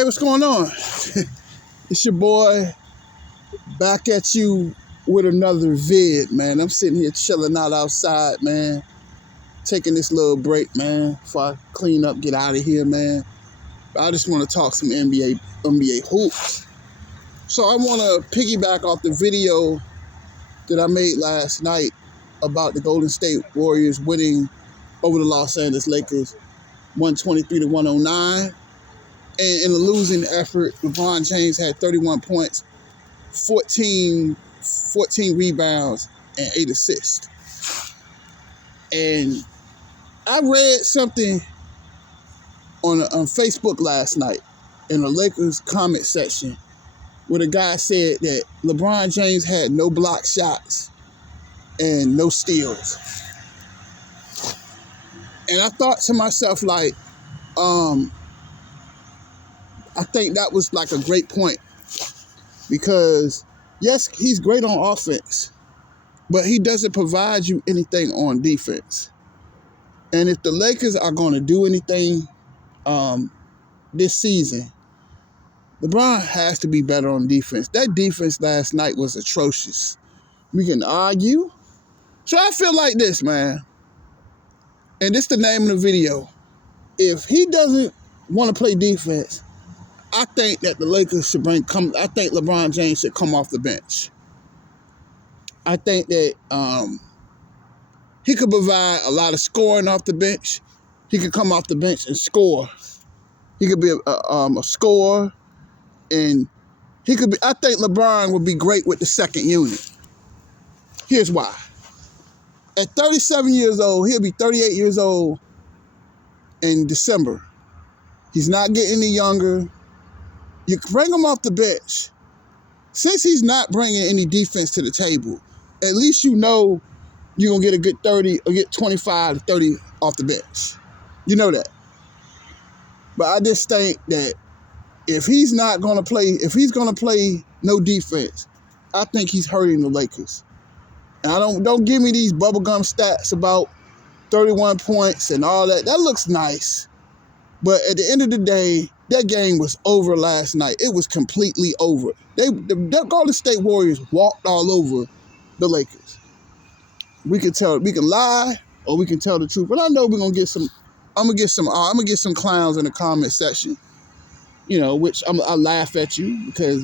Hey, what's going on? It's your boy back at you with another vid, man. I'm sitting here chilling out outside, man. Taking this little break, man, before I clean up, get out of here, man. I just want to talk some NBA hoops. So I want to piggyback off the video that I made last night about the Golden State Warriors winning over the Los Angeles Lakers 123-109. And in the losing effort, LeBron James had 31 points, 14 rebounds, and 8 assists. And I read something on Facebook last night in the Lakers comment section where the guy said that LeBron James had no block shots and no steals. And I thought to myself, like, I think that was like a great point because, yes, he's great on offense, but he doesn't provide you anything on defense. And if the Lakers are going to do anything this season, LeBron has to be better on defense. That defense last night was atrocious. We can argue. So I feel like this, man, and this is the name of the video. If he doesn't want to play defense, I think that the Lakers should I think LeBron James should come off the bench. I think that he could provide a lot of scoring off the bench. He could come off the bench and score. He could be a scorer, and he could be. I think LeBron would be great with the second unit. Here's why. At 37 years old, he'll be 38 years old in December. He's not getting any younger. You bring him off the bench. Since he's not bringing any defense to the table, at least you know you're going to get a good 30 or get 25 to 30 off the bench. You know that. But I just think that if he's going to play no defense, I think he's hurting the Lakers. And don't give me these bubblegum stats about 31 points and all that. That looks nice. But at the end of the day, that game was over last night. It was completely over. The Golden State Warriors walked all over the Lakers. We can lie or we can tell the truth. But I know I'm gonna get some clowns in the comment section. Which I laugh at you because,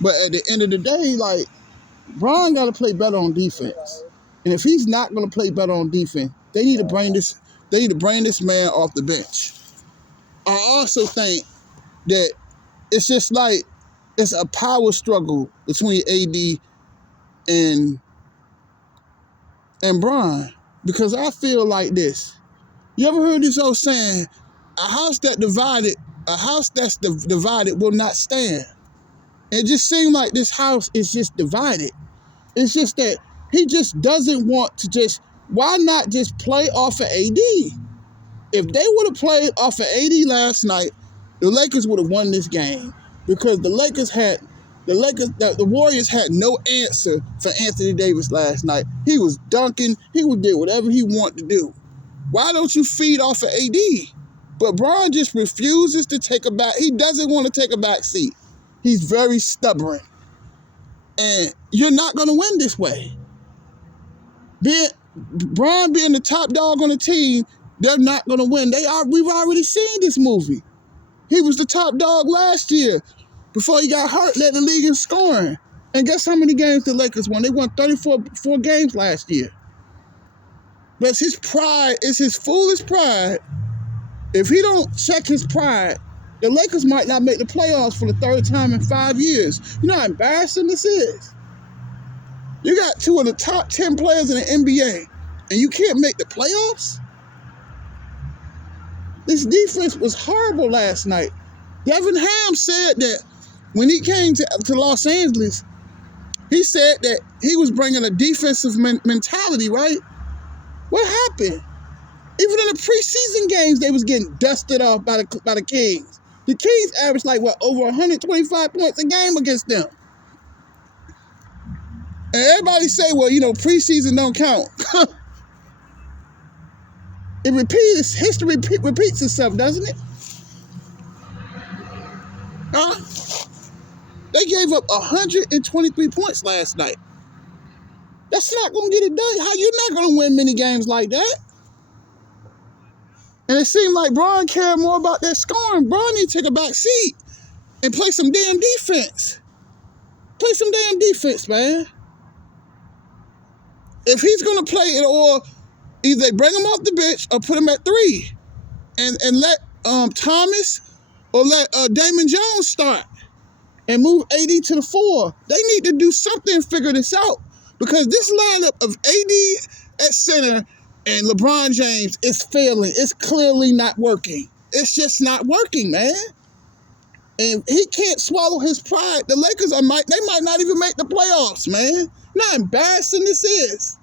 But at the end of the day, like, Bron got to play better on defense. And if he's not gonna play better on defense, they need to bring this man off the bench. I also think that it's just like it's a power struggle between AD and Bron, because I feel like this. You ever heard this old saying, a house that's divided will not stand? It just seemed like this house is just divided. It's just that he just doesn't want to why not just play off of AD? If they would have played off of AD last night, the Lakers would have won this game because the Warriors had no answer for Anthony Davis last night. He was dunking. He did whatever he wanted to do. Why don't you feed off of AD? But Bron just refuses to take a back. He doesn't want to take a back seat. He's very stubborn. And you're not going to win this way. Bron being the top dog on the team, they're not going to win. We've already seen this movie. He was the top dog last year before he got hurt, led the league in scoring. And guess how many games the Lakers won? They won 34 games last year. But it's his pride, it's his foolish pride. If he don't check his pride, the Lakers might not make the playoffs for the third time in 5 years. You know how embarrassing this is? You got two of the top 10 players in the NBA, and you can't make the playoffs? This defense was horrible last night. Devin Ham said that when he came to Los Angeles, he said that he was bringing a defensive mentality, right? What happened? Even in the preseason games, they was getting dusted off by the Kings. The Kings averaged over 125 points a game against them. And everybody say, preseason don't count. History repeats itself, doesn't it? Huh? They gave up 123 points last night. That's not going to get it done. How you not going to win many games like that? And it seemed like Bron cared more about that scoring. Bron need to take a back seat and play some damn defense. Play some damn defense, man. If he's going to play it, or either bring him off the bench or put him at 3 and let Thomas or let Damon Jones start and move AD to the 4. They need to do something and figure this out, because this lineup of AD at center and LeBron James is failing. It's clearly not working. It's just not working, man. And he can't swallow his pride. The Lakers they might not even make the playoffs, man. How embarrassing this is.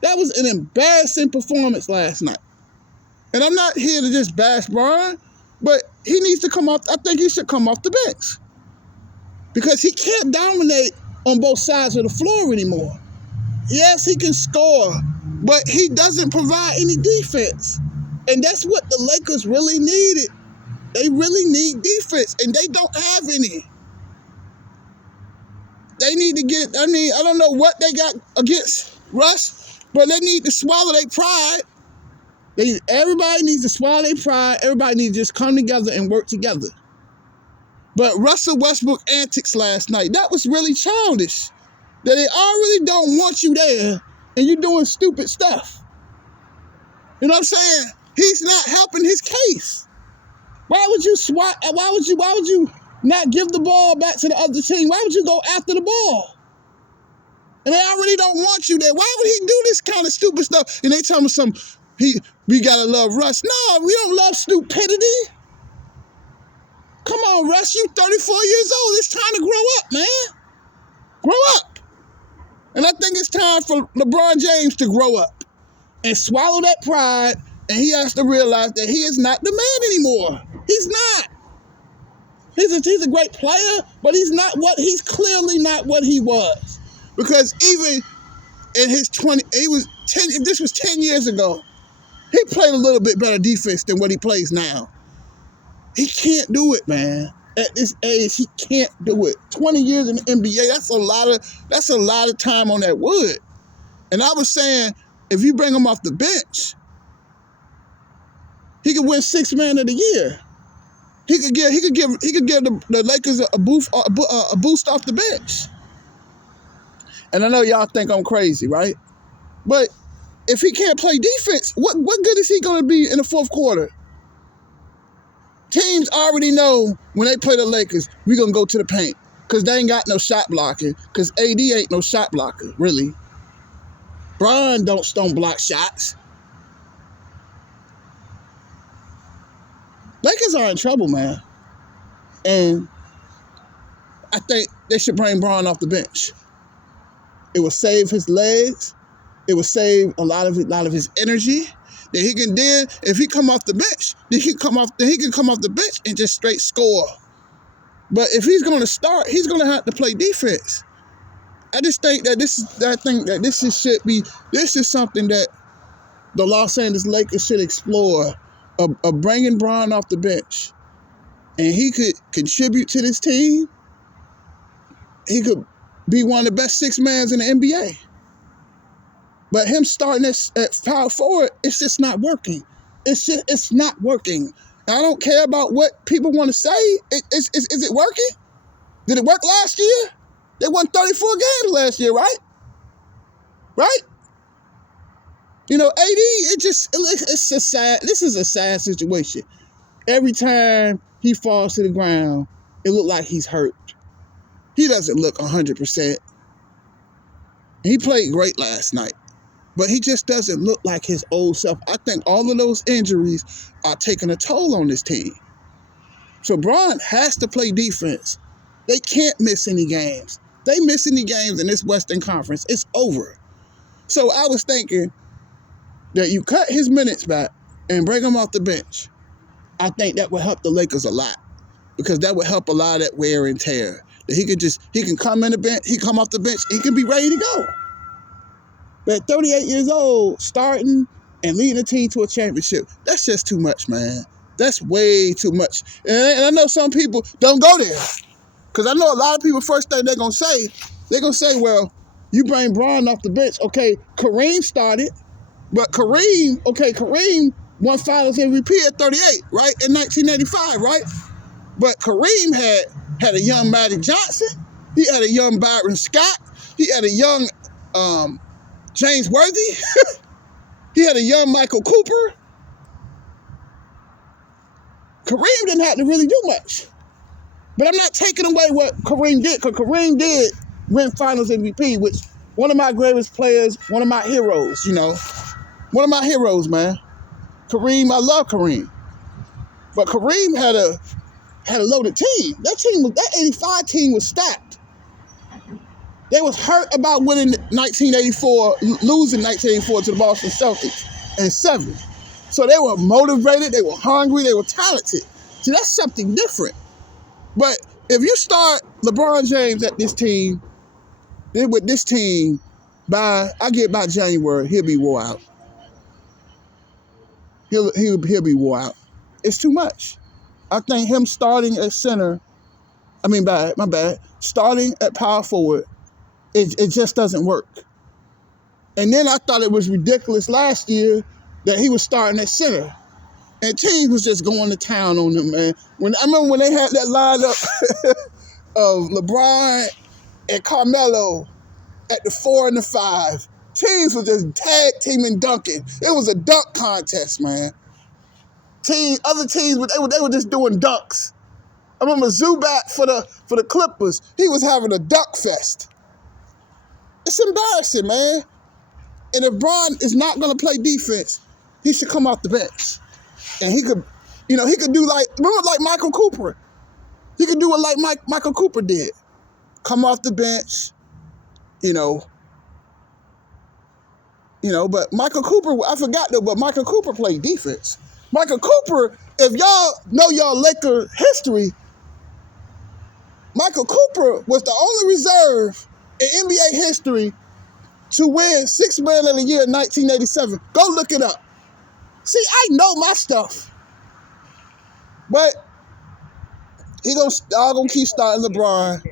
That was an embarrassing performance last night. And I'm not here to just bash Bron, but he needs to come off. I think he should come off the bench, because he can't dominate on both sides of the floor anymore. Yes, he can score, but he doesn't provide any defense. And that's what the Lakers really needed. They really need defense, and they don't have any. They need to get, I don't know what they got against Russ, but they need to swallow their pride. Everybody needs to swallow their pride. Everybody needs to just come together and work together. But Russell Westbrook antics last night, that was really childish. That they already don't want you there, and you're doing stupid stuff. You know what I'm saying? He's not helping his case. Why would you not give the ball back to the other team? Why would you go after the ball? And they already don't want you there. Why would he do this kind of stupid stuff? And they tell me we gotta love Russ. No, we don't love stupidity. Come on, Russ, you 34 years old. It's time to grow up, man. Grow up. And I think it's time for LeBron James to grow up and swallow that pride, and he has to realize that he is not the man anymore. He's not. He's a great player, but he's clearly not what he was. Because even in his 20, if this was 10 years ago, he played a little bit better defense than what he plays now. He can't do it, man. At this age, he can't do it. 20 years in the NBA, that's a lot of time on that wood. And I was saying, if you bring him off the bench, he could win 6th Man of the Year. He could give the Lakers a boost off the bench. And I know y'all think I'm crazy, right? But if he can't play defense, what good is he going to be in the 4th quarter? Teams already know when they play the Lakers, we're going to go to the paint, because they ain't got no shot blocking, because AD ain't no shot blocker, really. Bron don't stone block shots. Lakers are in trouble, man. And I think they should bring Bron off the bench. It will save his legs. It will save a lot of his energy. Then if he come off the bench, then he can come off the bench and just straight score. But if he's going to start, he's going to have to play defense. I just think that this is something that the Los Angeles Lakers should explore, of bringing Bron off the bench, and he could contribute to this team. He could be one of the best 6 mans in the NBA. But him starting at power forward, it's just not working. It's not working. And I don't care about what people want to say. Is it working? Did it work last year? They won 34 games last year, right? Right? You know, AD, this is a sad situation. Every time he falls to the ground, it looks like he's hurt. He doesn't look 100%. He played great last night, but he just doesn't look like his old self. I think all of those injuries are taking a toll on this team. So Bron has to play defense. They can't miss any games. They miss any games in this Western Conference, it's over. So I was thinking that you cut his minutes back and bring him off the bench. I think that would help the Lakers a lot, because that would help a lot of that wear and tear. That he can come in the bench, he come off the bench, he can be ready to go. But at 38 years old, starting and leading a team to a championship, that's just too much, man. That's way too much. And I know some people don't go there. Because I know a lot of people, first thing they're going to say, well, you bring Bron off the bench. Okay, Kareem started. But Kareem won Finals MVP at 38, right? In 1985, right? But Kareem had a young Magic Johnson. He had a young Byron Scott. He had a young James Worthy. He had a young Michael Cooper. Kareem didn't have to really do much. But I'm not taking away what Kareem did, because Kareem did win Finals MVP, which one of my greatest players, one of my heroes, you know. One of my heroes, man. Kareem, I love Kareem. But Kareem had a loaded team. That 85 team was stacked. They was hurt about winning 1984, losing 1984 to the Boston Celtics in 7. So they were motivated, they were hungry, they were talented. See, that's something different. But if you start LeBron James at this team, then with this team, by January, he'll be wore out. He'll be wore out. It's too much. I think him starting at center, starting at power forward, it just doesn't work. And then I thought it was ridiculous last year that he was starting at center. And teams was just going to town on him, man. I remember when they had that lineup of LeBron and Carmelo at the 4 and the 5, teams were just tag teaming dunking. It was a dunk contest, man. Other teams, they were just doing dunks. I remember Zubac for the Clippers. He was having a dunk fest. It's embarrassing, man. And if Bron is not going to play defense, he should come off the bench. And he could do like Michael Cooper. He could do what like Michael Cooper did. Come off the bench, but Michael Cooper, I forgot though, but Michael Cooper played defense. Michael Cooper, if y'all know y'all Laker history, Michael Cooper was the only reserve in NBA history to win 6th Man of the Year in 1987. Go look it up. See, I know my stuff. But y'all gonna keep starting LeBron.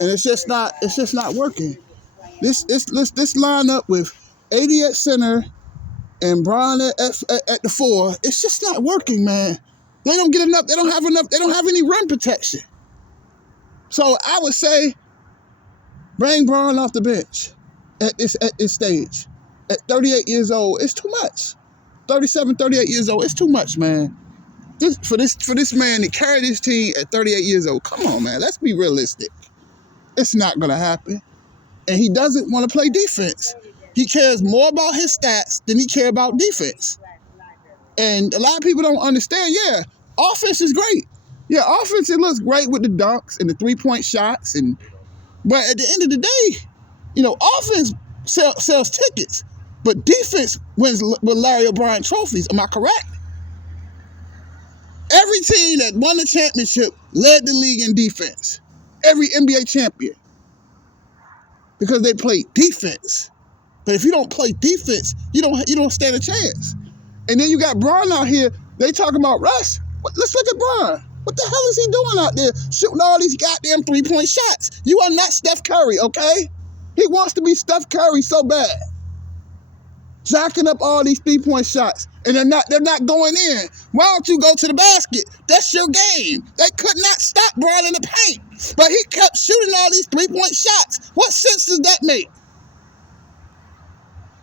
And it's just not working. This lineup with 80 at center and Bron at the 4, it's just not working, man. They don't get enough. They don't have enough. They don't have any rim protection. So I would say, bring Bron off the bench at this stage. At 38 years old, it's too much. 37, 38 years old, it's too much, man. For this man to carry this team at 38 years old, come on, man. Let's be realistic. It's not gonna happen. And he doesn't want to play defense. He cares more about his stats than he cares about defense. And a lot of people don't understand, offense is great. Yeah, offense, it looks great with the dunks and the three-point shots. But at the end of the day, offense sells tickets. But defense wins with Larry O'Brien trophies. Am I correct? Every team that won the championship led the league in defense. Every NBA champion. Because they played defense. But if you don't play defense, you don't stand a chance. And then you got Bron out here. They talking about Russ. Let's look at Bron. What the hell is he doing out there shooting all these goddamn three-point shots? You are not Steph Curry, okay? He wants to be Steph Curry so bad. Jacking up all these three-point shots. And they're not going in. Why don't you go to the basket? That's your game. They could not stop Bron in the paint. But he kept shooting all these three-point shots. What sense does that make?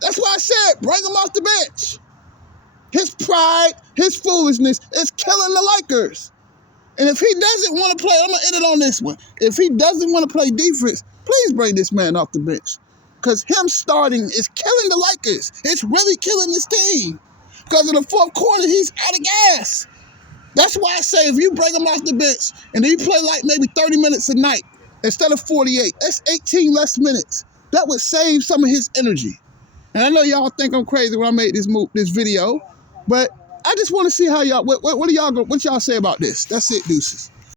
That's why I said, bring him off the bench. His pride, his foolishness is killing the Lakers. And if he doesn't want to play, I'm going to end it on this one. If he doesn't want to play defense, please bring this man off the bench. Because him starting is killing the Lakers. It's really killing this team. Because in the fourth quarter, he's out of gas. That's why I say if you bring him off the bench and he play like maybe 30 minutes a night instead of 48, that's 18 less minutes. That would save some of his energy. And I know y'all think I'm crazy when I made this video, but I just want to see how y'all, what y'all say about this? That's it, deuces.